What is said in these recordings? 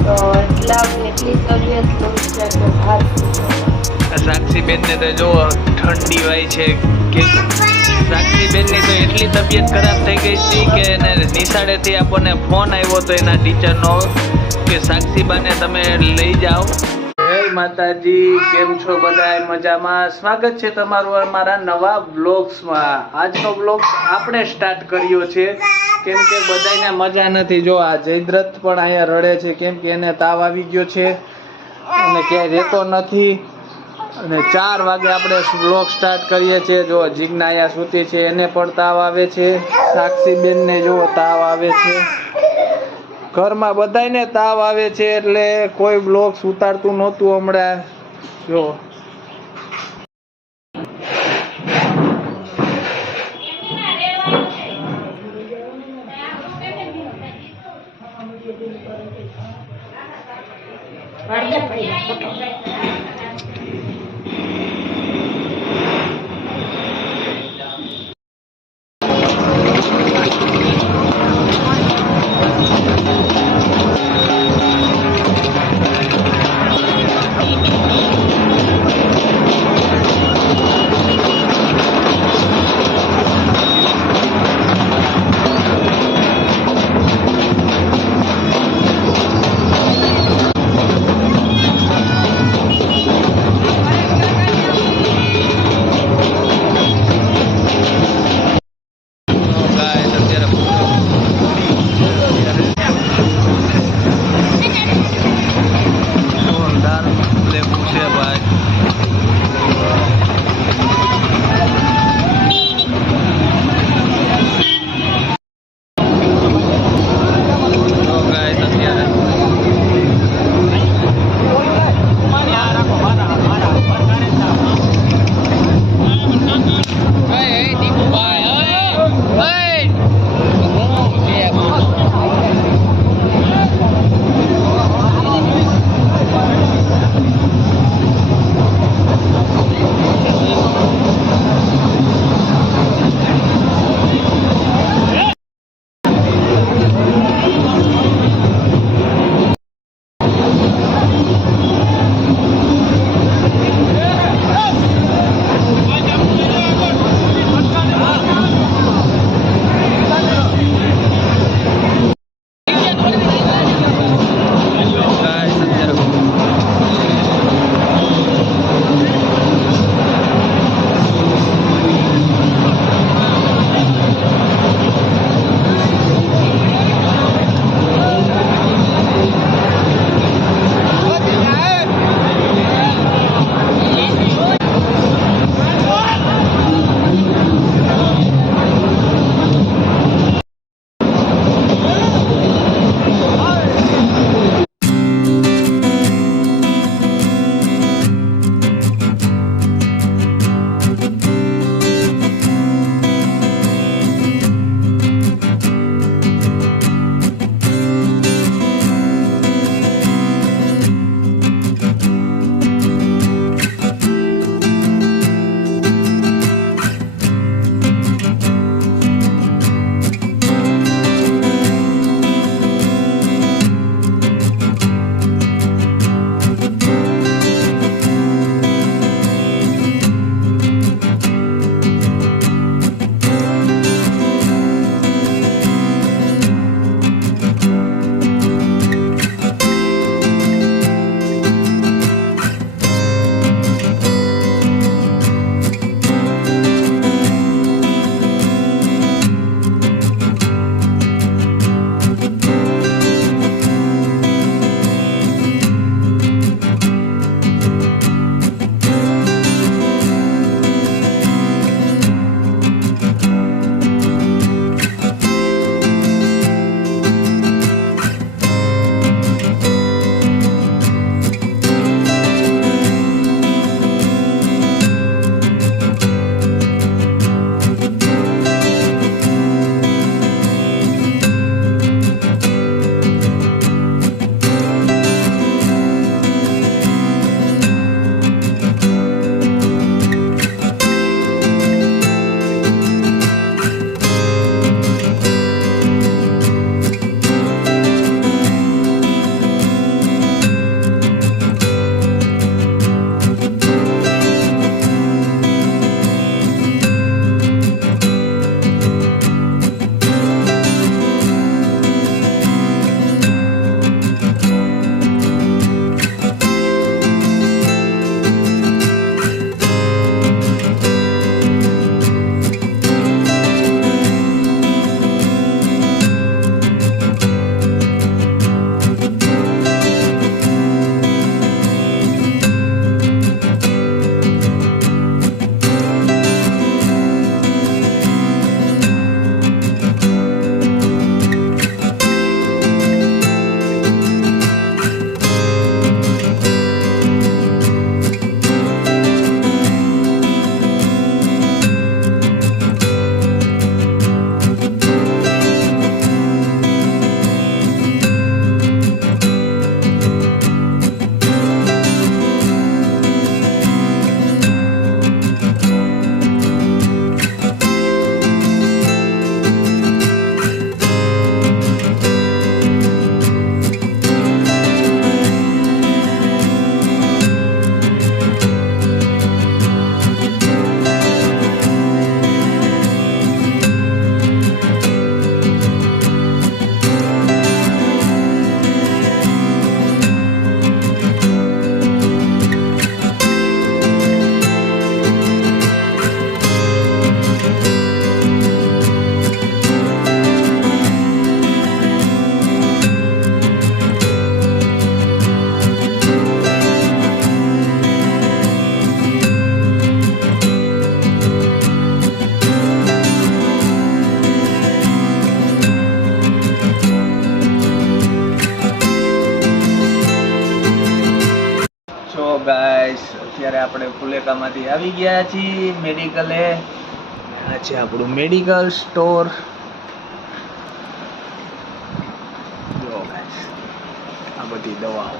તો એટલા એટલી તબિયત લૂઝ છે કે હાથ સાક્ષી તો જો ઠંડી હોય છે, કે સાક્ષી ની તો એટલી તબિયત ખરાબ થઈ ગઈ હતી કે એને નિશાળેથી આપણને ફોન આવ્યો તો એના ટીચરનો કે સાક્ષીબાને તમે લઈ જાઓ. માતાજી, કેમ છો બધા મજામાં? સ્વાગત છે તમારું અમારા નવા બ્લોગ્સમાં આજનો બ્લોગ આપણે સ્ટાર્ટ કર્યો છે. કેમ કે બધાને મજા નથી. જો આ જયદ્રથ પણ અહીંયા રડે છે, કેમ કે એને તાવ આવી ગયો છે અને ક્યાંય રહેતો નથી. અને ચાર વાગે આપણે બ્લોગ સ્ટાર્ટ કરીએ છીએ. જો જીજ્ઞા અહીંયા સૂતી છે, એને પણ તાવ આવે છે. સાક્ષીબેનને જો તાવ આવે છે. ઘરમાં બધાયને તાવ આવે છે એટલે કોઈ બ્લોગ ઉતારતું નહોતું હમણાં. જો. ફુલેકામાંથી આવી ગયા છીએ મેડિકલે આ છે આપણું મેડિકલ સ્ટોર આ બધી દવાઓ.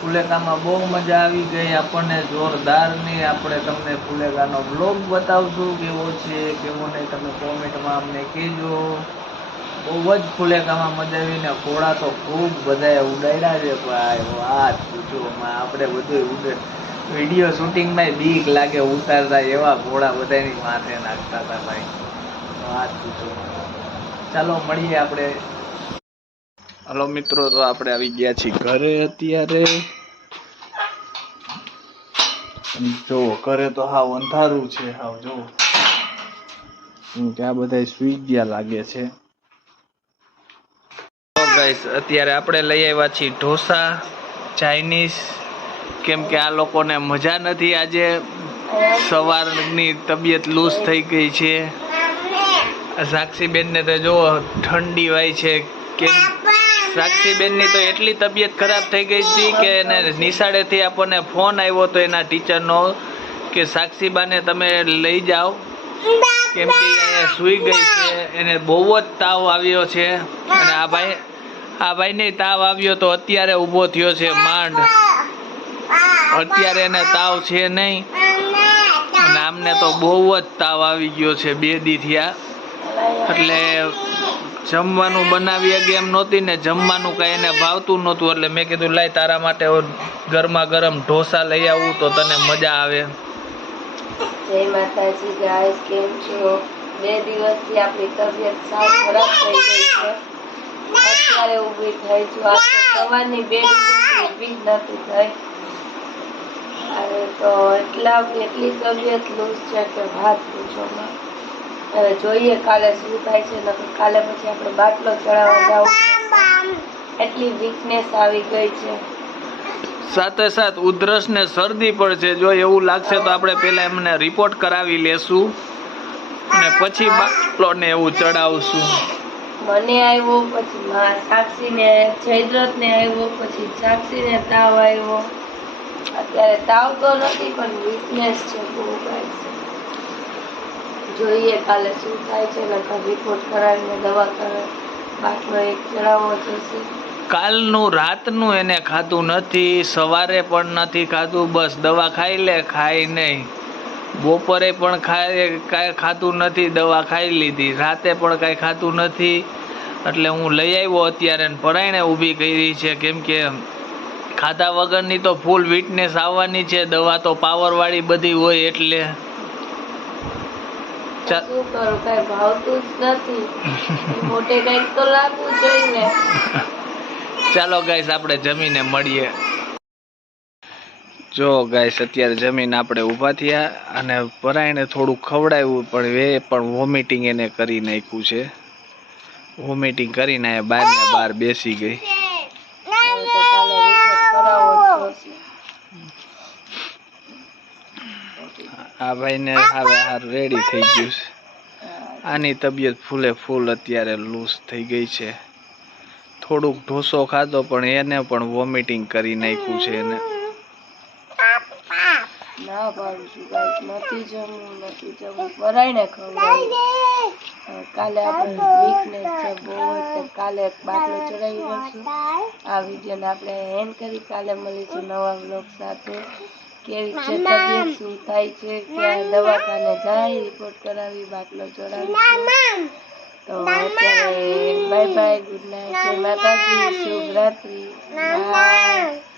ફુલેકામાં બહુ મજા આવી ગઈ. આપણને જોરદારની આપણે તમને ફુલેકાનો બ્લોગ બતાવશું કેવો છે, કેવો નહીં, તમે કોમેન્ટમાં અમને કહેજો. બહુ જ ફુલેકામાં મજા આવી ને ઘોડા તો ખૂબ બધાએ ઉડાડ્યા છે. ભાઈ, વાત પૂછો આપણે બધું ઉડે. વીડિયો શૂટિંગમાં બીક લાગે ઉતારતા એવા ઘોડા બધાની માથે નાખતા હતા ભાઈ. વાત પૂછો. ચાલો, મળીએ આપણે. હલો મિત્રો, તો આપણે આવી ગયા છીએ ઘરે અત્યારે. જો, ઘરે તો હાવ અંધારું છે, હાવ, જો. ત્યાં બધા સુઈ ગયા લાગે છે. ગાઈસ અત્યારે આપણે લઈ આવ્યા છીએ ઢોસા ચાઇનીઝ કેમ કે આ લોકોને મજા નથી આજે. સવારની તબિયત લૂઝ થઈ ગઈ છે. સાક્ષીબેનને તો જુઓ, ઠંડી વાય છે. કેમ? સાક્ષીબેનની તો એટલી તબિયત ખરાબ થઈ ગઈ હતી કે એને નિશાળેથી આપણને ફોન આવ્યો તો એના ટીચરનો કે સાક્ષીબાને તમે લઈ જાઓ. કેમ કે સૂઈ ગઈ છે. એને બહુ જ તાવ આવ્યો છે. અને આ ભાઈ આ ભાઈને તાવ આવ્યો તો અત્યારે ઊભો થયો છે માંડ. અત્યારે એને તાવ છે નહીં. અને આમને તો બહુ જ તાવ આવી ગયો છે બે દી થયા. એટલે જમવાનું બનાવી હગે એમ નહોતી ને જમવાનું કાંઈ એને ભાવતું નહોતું, એટલે મેં કીધું, લાય, તારા માટે ગરમા ગરમ ઢોસા લઈ આવું તો તને મજા આવે. માતાજી ગાય કેમ છો? બે દિવસથી આપણી તબિયત સાવ ખરાબ થઈ ગઈ છે. અત્યારે ઊભી થઈ છું. આ સવારની બે ઊભી જ નથી થઈ. અરે તો એટલા એટલી તબિયત લૂઝ છે કે વાત પૂછો માં હવે જોઈએ કાલે શું થાય છે ને કાલે પછી આપણે બાટલો ચડાવવા જવું એટલી વીકનેસ આવી ગઈ છે. સાથે સાથ ઉધરસ ને શરદી પણ છે. જો એવું લાગશે તો આપણે પહેલા એમને રિપોર્ટ કરાવી લેશું. અને પછી બાટલો ને એવું ચડાવશું. મને આવ્યો, પછી મા સાક્ષીને, જયદ્રથને આવ્યો, પછી સાક્ષીને તાવ આવ્યો. અત્યારે તાવ તો નથી, પણ વીકનેસ છે બહુ કાંઈ છે. જોઈએ કાલે શું થાય છે, નકર રિપોર્ટ કરાવીને દવા કરે બાટલો એક ચડાવવો જશે. કાલનું રાતનું એને ખાતું નથી, સવારે પણ નથી ખાતું બસ દવા ખાઈ લે, ખાઈ નહીં. બપોરે પણ ખાય કાંઈ ખાતું નથી દવા ખાઈ લીધી. રાતે પણ કાંઈ ખાતું નથી. એટલે હું લઈ આવ્યો અત્યારે પરાયણે ઊભી કરી છે કેમ કે ખાધા વગરની તો ફૂલ વીટનેસ આવવાની છે. દવા તો પાવરવાળી બધી હોય એટલે. ચાલો ગાઈસ આપણે જમીને મળીએ. જો ગાઈસ અત્યારે જમીન આપણે ઊભા થયા અને પરાયણે થોડું ખવડાવ્યું, પણ એ પણ વોમિટિંગ એને કરી નાખ્યું છે. વોમિટિંગ કરીને એ બહાર ને બહાર બેસી ગઈ. આ ભાઈ ને હવે હાર રેડી થઈ ગયું છે. આની તબિયત ફૂલે ફૂલ અત્યારે લૂઝ થઈ ગઈ છે. થોડુંક ઢોસો ખાધો, પણ એને પણ વોમિટિંગ કરી નાખ્યું છે એને. ના પાડું છું ગાઈસ નથી જમવું નથી જમવું. પરાયને ખવડાવ્યું હવે કાલે આપણે વીકનેસ છે બહુ તો કાલે એક બાટલો ચડાવી પડશે આ વિડીયોને આપણે એન્ડ કરી. કાલે મળીશું નવા બ્લોગ સાથે. કેવી છે તબિયત? શું થાય છે? ક્યાં દવાખાને જાય? રિપોર્ટ કરાવી બાટલો ચડાવી. તો અત્યારે બાય બાય ગુડ નાઇટ જય માતાજી શુભ રાત્રિ. બાય